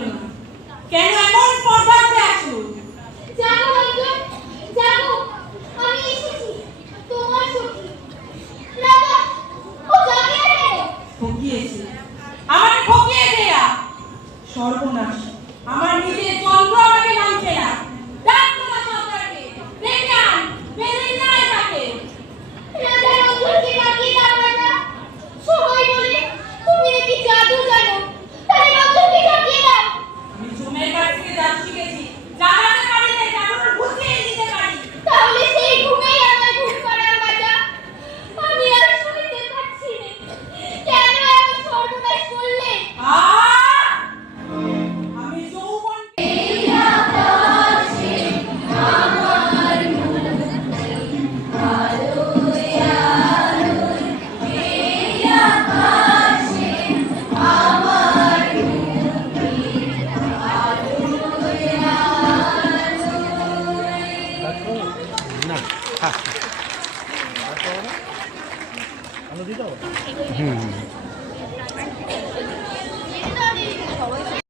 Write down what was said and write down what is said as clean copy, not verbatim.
হলো না। কেন এমন স্পর্ধা করে আসলো? জানো একজন, জানো আমি এসেছি তোমার সখী। রাজা ও জাগিয়ে ঠকিয়েছে, আমাকে ঠকিয়েছে। সর্বনাশ, আমার নিজের চন্দ্র আমাকে মানছে না।